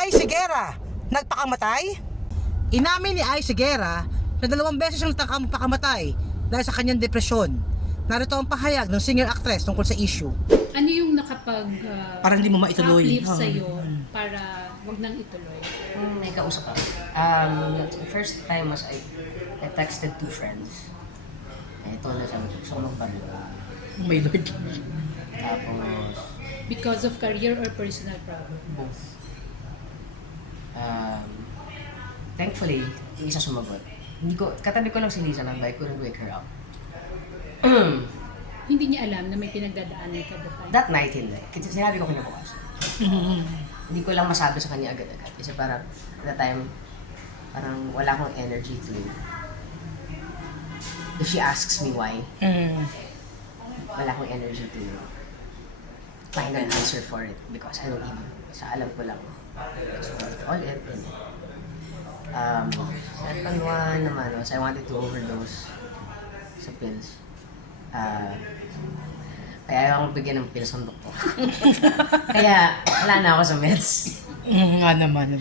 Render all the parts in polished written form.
Ay Sigera, nagpakamatay? Inamin ni Ay Sigera na 2 beses siyang nagpakamatay dahil sa kanyang depresyon. Narito ang pahayag ng singer-actress tungkol sa issue. Ano yung nakapag Para hindi mo maituloy. uplift sa'yo para wag nang ituloy? May kausap ako. First time was I texted 2 friends. Ito na sabi ko, gusto ko magbaril. Oh my Lord. Tapos, Because of career or personal problem? both. Thankfully, yung isa sumagot. Katabi ko lang si Lisa lang, but I couldn't wake her up. Hindi niya alam na may pinagdadaanan ka that time? That night, hindi. Kasi sinabi ko kinabukasan. Hindi ko lang masabi sa kanya agad-agad. Kasi parang, at that time, parang wala akong energy to... If she asks me why, wala akong energy to find an answer for it because I don't even know. Sa alam ko lang. So, all it. Second one naman was I wanted to overdose sa pills. Kaya ayaw akong bigyan ng pills ng doktor. Kaya wala na ako sa meds. Nga naman.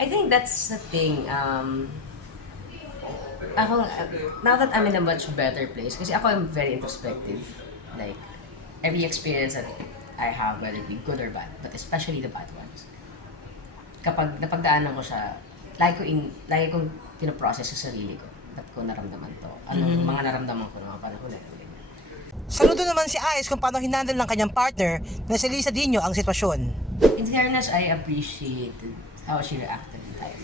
I think that's the thing. Ako, now that I'm in a much better place, kasi ako I'm very introspective. Like, every experience that I have, whether it be good or bad, but especially the bad ones. Kapag napagdaanan ko siya, lagi kong pinoprocess sa sarili ko. Ba't ko naramdaman to? Anong mga naramdaman ko ng mga panahon na ito? Saludo naman si Ice kung paano hinandle ng kanyang partner na si Lisa Dino ang sitwasyon. In fairness, I appreciated how she reacted in time.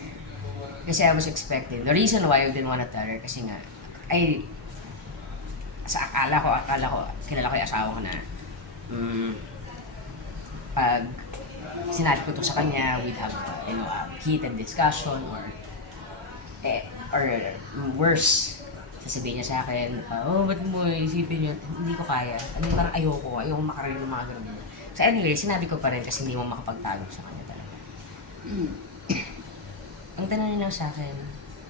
Kasi I was expecting. The reason why I didn't wanna tell her, kasi nga, akala ko, kilala ko yung asawa ko na, pag sinabi ko to sa kanya, we'd have, a heated discussion or worse, sasabihin niya sa akin, ba't mo isipin yun? Hindi ko kaya. Parang ayoko makarinig ng mga ganun. So anyway, sinabi ko pa rin kasi hindi mo makapagtago sa kanya talaga. Ang tanong niya lang sa akin,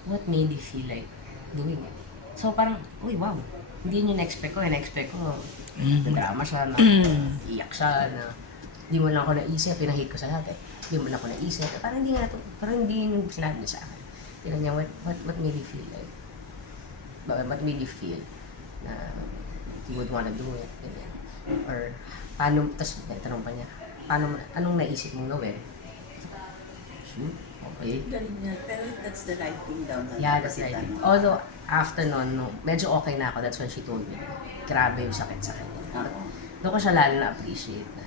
what made you feel like doing it? So parang, uy, wow. Hindi yun yung na-expect ko. Na-expect ko, drama siya, na iyak siya, na hindi mo lang ako naisip, pinahit ko sa lahat eh. Hindi mo lang ako naisip. Parang hindi yun yung sinabi niya sa akin. Tinanong niya, what made you feel like? What made you feel na you would wanna do it? Ganyan. Or, paano, tapos tanong pa niya, anong naisip mong gawin? Okay. Galing niya. Pero that's the right thing daw. Yeah, that's right. Although, after nun, medyo okay na ako, that's when she told me, grabe yung sakit sa kanya. Doon ko siya lalo na-appreciate na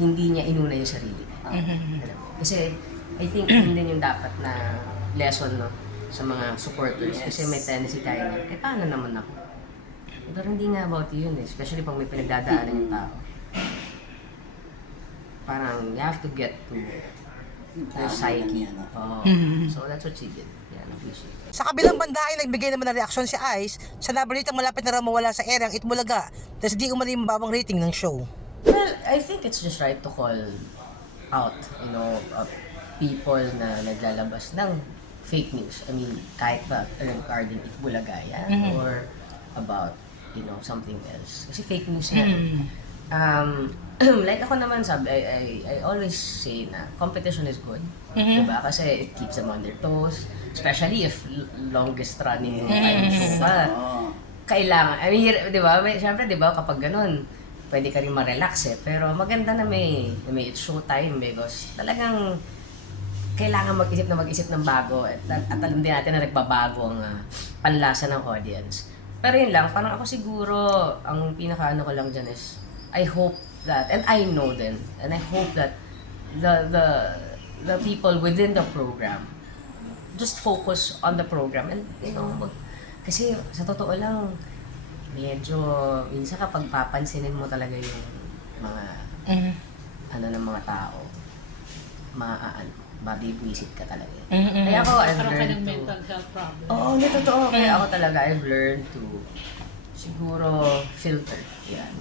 hindi niya inuna yung sarili niya. Alam mo? Kasi, I think yun din yung dapat na lesson, no, sa mga supporters. Kasi may tendency tayo na, paano naman ako? Pero hindi nga about yun eh. Especially pag may pinagdadaanan yung tao. Parang, you have to get to their psyche. So that's what she did. Yeah, appreciate it. Sa kabilang banda ay nagbigay naman ng reaksyon si Ice sa nabalitang malapit na raw mawala sa erang Itbulaga dahil di umali mababang rating ng show. Well, I think it's just right to call out, people na naglalabas ng fake news. I mean, kahit ba regarding Itbulaga yan, or about, something else. Kasi fake news yan. Like ako naman I always say na competition is good. Diba? Kasi it keeps them on their toes. Especially if longest running time show pa. Kailangan, diba? Siyempre, diba, kapag ganun, pwede ka rin ma-relax eh. Pero maganda na may showtime because talagang kailangan mag-isip ng bago at alam din natin na nagbabago ang panlasa ng audience. Pero yun lang, parang ako siguro, ang pinaka-ano ko lang dyan is, I hope that, and I know then, and I hope that the people within the program just focus on the program and, kasi sa totoo lang, medyo, minsan kapag papansinin mo talaga yung mga, ng mga tao, mabibwisit ka talaga. Kaya ako, I've Nagkaroon ka learned ng to... mental health problem. Oo, hindi totoo. Kaya ako talaga, I've learned to, siguro, filter. Yan.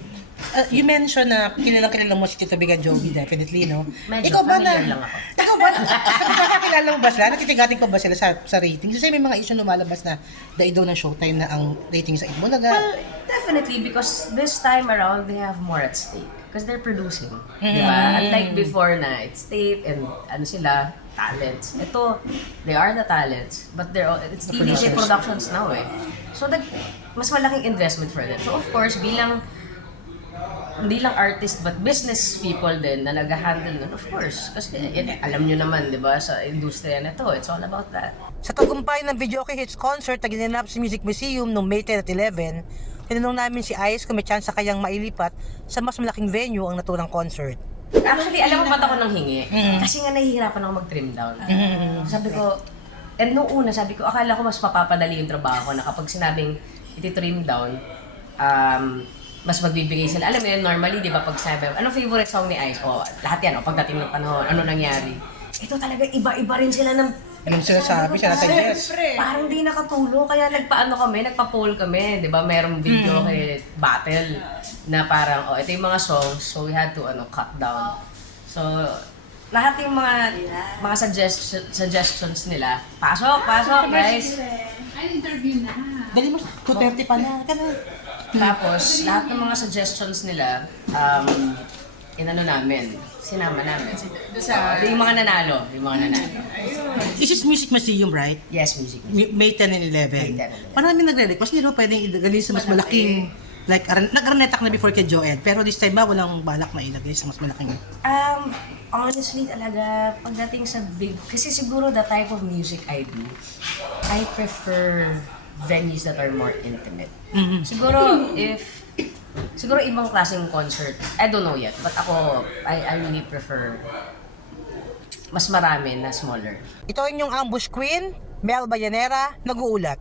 You mentioned na kilala mo si Tito Big and Joey, definitely, no? Medyo Ikaw ba familiar lang ako. Ikaw ba, nakakilala mo ba sila? Natitigating ko ba sila sa ratings? Kasi may mga issue lumalabas na dahil daw ng Showtime na ang rating sa Itbulaga. Well, definitely, because this time around, they have more at stake. Because they're producing. Di ba? Unlike before na it's tape and ano sila, talents. Ito, they are the talents, but it's TVJ Productions now eh. So mas malaking investment for them. So of course, hindi lang artist but business people din na nag-handle nun, of course. Kasi alam nyo naman, di ba, sa industriya na to, it's all about that. Sa tagumpay ng Videoke Hits concert na ginanap sa Music Museum noong May 10 at 11, tinanong namin si Ice kung may chance kayang mailipat sa mas malaking venue ang naturang concert. Actually, alam mo ba't ako nang hingi? Kasi nga nahihirapan ako mag-trim down. Sabi ko, and noong una, sabi ko, akala ko mas mapapadali yung trabaho ko na kapag sinabing iti-trim down, mas magbibigay sila. Alam mo yun, normally, di ba, pag sabi, ano favorite song ni Ice? O, lahat yan, pagdating ng panahon, ano nangyari? Ito talaga, iba-iba rin sila ng... Yung sinasabi, sinasuggest. Parang di nakatulong, kaya nagpa-poll kami, di ba? Merong video kay battle na parang, ito yung mga songs, so we had to, cut down. So, lahat yung mga suggestions nila, pasok, guys. Ay, interview na. Dali mo, 2:30 pa na. Tapos, lahat ng mga suggestions nila, sinama namin. Yung mga nanalo. This is Music Museum, right? Yes, music. May 10 and 11. May 10 and 11. Marami nagre-request, hindi naman pwedeng ilagay sa mas malaking, like, nag-arnetak na before kay Joed, pero this time ba, walang balak na ilagay sa mas malaking? Honestly talaga, pagdating sa big, kasi siguro the type of music I do, I prefer venues that are more intimate. Siguro ibang klaseng concert, I don't know yet, but ako, I really prefer mas marami na smaller. Ito yung Ambush Queen, Mel Bayanera, nag-uulat.